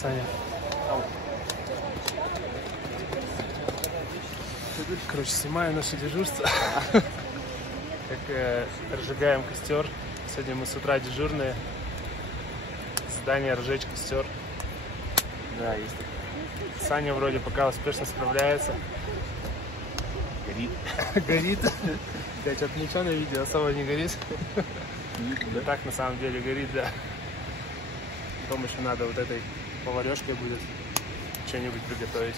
Саня. Короче, снимаю наше дежурство. Как разжигаем костер. Сегодня мы с утра дежурные. Задание разжечь костер. Да, есть. Саня вроде пока успешно справляется. Горит. Горит. Я что-то ничего на видео особо не горит. Да так на самом деле горит, да. Потом еще надо вот этой поварешкой будет что-нибудь приготовить.